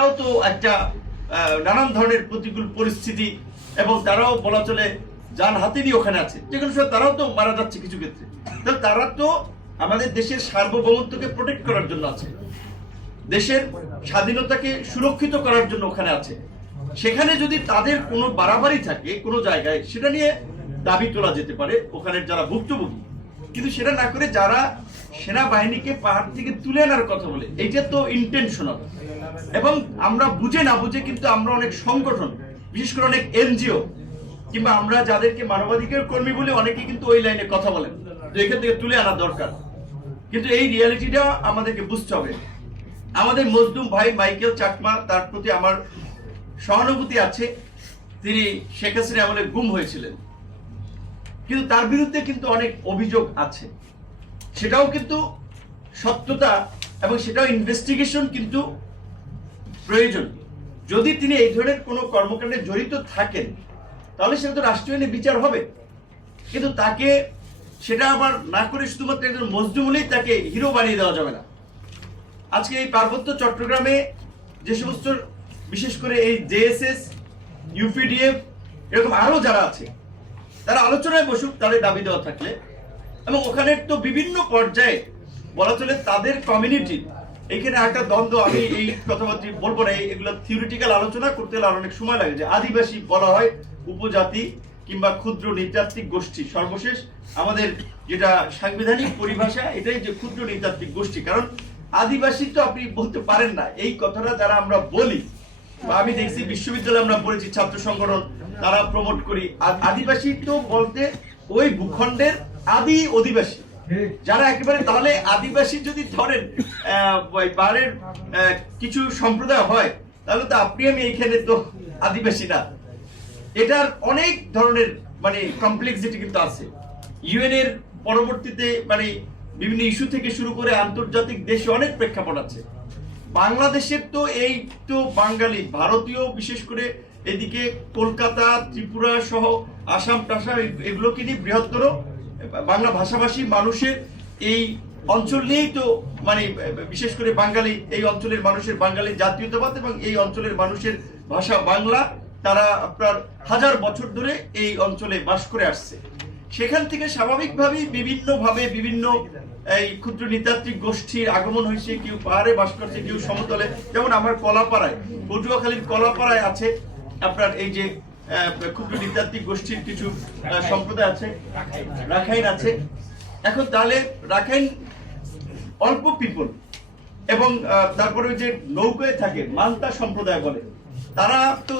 তারাও তো একটা নানান ধরনের প্রতিকূল পরিস্থিতি এবং তারাও বলা চলে যান হাতে নিয়ে ওখানে আছে, যে কোনো সময় তারাও তো মারা যাচ্ছে কিছু ক্ষেত্রে। তো তারা তো আমাদের দেশের সার্বভৌমত্বকে প্রোটেক্ট করার জন্য আছে, দেশের স্বাধীনতাকে সুরক্ষিত করার জন্য ওখানে আছে। সেখানে যদি তাদের কোনো বাড়াবাড়ি থাকে কোনো জায়গায়, সেটা নিয়ে দাবি তোলা যেতে পারে ওখানের যারা ভুক্তভোগী, কিন্তু সেটা না করে যারা সেনাবাহিনীকে পাহাড় থেকে তুলে আনার কথা বলে, এইটা তো ইন্টেনশনাল। এবং আমরা বুঝে না বুঝে কিন্তু আমরা অনেক সংগঠন, বিশেষ করে অনেক এনজিও কিংবা আমরা যাদেরকে মানবাধিকার কর্মী বলে অনেকে কিন্তু ওই লাইনে কথা বলেন তো এখান থেকে তুলে আনা দরকার। কিন্তু এই রিয়ালিটিটা আমাদেরকে বুঝতে হবে। আমাদের মজলুম ভাই মাইকেল চাকমা, তার প্রতি আমার সহানুভূতি আছে। তিনি শেখ হাসিনা আমলে গুম হয়েছিলেন, কিন্তু তার বিরুদ্ধে কিন্তু অনেক অভিযোগ আছে, সেটাও কিন্তু সত্যতা এবং সেটাও ইনভেস্টিগেশন কিন্তু প্রয়োজন। যদি তিনি এই ধরনের কোনো কর্মকাণ্ডে জড়িত থাকেন তাহলে সেটা তো রাষ্ট্রীয় আইনে বিচার হবে, কিন্তু তাকে সেটা আবার না করে শুধুমাত্র একজন মজলুম হলেই তাকে হিরো বানিয়ে দেওয়া যাবে না। আজকে এই পার্বত্য চট্টগ্রামে যে সমস্ত বিশেষ করে এই জেএসএস, ইউপিডিএফ এরকম আরো যারা আছে, তারা আলোচনায় বসুক তাদের দাবি দেওয়া থাকলে, এবং ওখানে তো বিভিন্ন পর্যায়ে বলা চলে তাদের কমিউনিটি। এখানে একটা দ্বন্দ্ব, আমি এই কথাবার্তা বলবো না, এগুলো থিওরিটিক্যাল আলোচনা করতে গেলে অনেক সময় লাগে। যে আদিবাসী বলা হয় উপজাতি কিংবা ক্ষুদ্র নৃতাত্ত্বিক গোষ্ঠী, সর্বশেষ আমাদের যেটা সাংবিধানিক পরিভাষা এটাই যে ক্ষুদ্র নৃতাত্ত্বিক গোষ্ঠী। কারণ আদিবাসী তো আপনি বলতে পারেন না, এই কথাটা যারা আমরা বলি বা আমি দেখছি বিশ্ববিদ্যালয়ে আমরা বলেছি, ছাত্র সংগঠন তারা প্রমোট করি, আদিবাসী তো বলতে ওই ভূখণ্ডের আদি অধিবাসী যারা একেবারে। তাহলে আদিবাসী যদি ধরেন পাহাড়ের কিছু সম্প্রদায় হয়, তাহলে তো আপনি আমি এইখানে তো আদিবাসী না। এটার অনেক ধরনের মানে কমপ্লেক্সিটি কিন্তু আছে। ইউএন এর পরবর্তীতে মানে বিভিন্ন ইস্যু থেকে শুরু করে আন্তর্জাতিক দেশে অনেক প্রেক্ষাপট আছে। বাংলাদেশের তো এই তো বাঙালি ভারতীয়, বিশেষ করে এদিকে কলকাতা, ত্রিপুরা সহ আসাম টাসাম এগুলোকে নিয়ে বৃহত্তর বাংলা ভাষাভাষী মানুষের এই অঞ্চল নিয়েই তো মানে বিশেষ করে বাঙালি, এই অঞ্চলের মানুষের বাঙালি জাতীয়তাবাদ এবং এই অঞ্চলের মানুষের ভাষা বাংলা। তারা আপনার হাজার বছর ধরে এই অঞ্চলে বাস করে আসছে। সেখান থেকে স্বাভাবিকভাবেই বিভিন্নভাবে বিভিন্ন এই ক্ষুদ্র নৃতাত্ত্বিক গোষ্ঠীর আগমন হয়েছে। কেউ পাহাড়ে বাস করছে, কেউ সমতলে। যেমন আমার কলাপাড়ায়, পটুয়াখালীর কলাপাড়ায় আছে আপনার এই যে ক্ষুদ্র নৃতাত্ত্বিক গোষ্ঠীর কিছু সম্প্রদায় আছে, রাখাইন আছে। এখন তাহলে রাখাইন অল্প পিপল, এবং তারপরে ওই যে নৌকায় থাকে মান্তা সম্প্রদায় বলে, তারা তো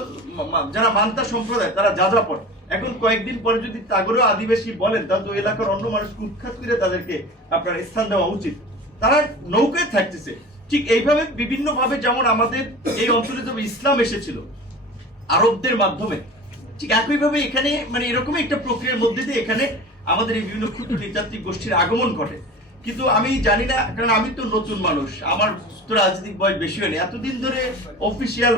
যারা মান্তা সম্প্রদায় তারা যাযাবর। এখন কয়েকদিন পরে যদি তাগরেও আদিবাসী বলেন, তাহলে তো এলাকার অন্য মানুষকে উৎখাত করে তাদেরকে আপনার স্থান দেওয়া উচিত। তারা নৌকায় থাকতেছে। ঠিক এইভাবে বিভিন্ন ভাবে যেমন আমাদের এই অঞ্চলে যখন ইসলাম এসেছিল আরবদের মাধ্যমে, ঠিক একইভাবে এখানে মানে এরকমই একটা প্রক্রিয়ার মধ্যে দিয়ে এখানে আমাদের এই বিভিন্ন ক্ষুদ্র নৃতাত্ত্বিক গোষ্ঠীর আগমন ঘটে। কিন্তু আমি জানি না, কারণ আমি তো নতুন মানুষ, আমার তো রাজনৈতিক বয়স বেশি হয়নি, এতদিন ধরে অফিসিয়াল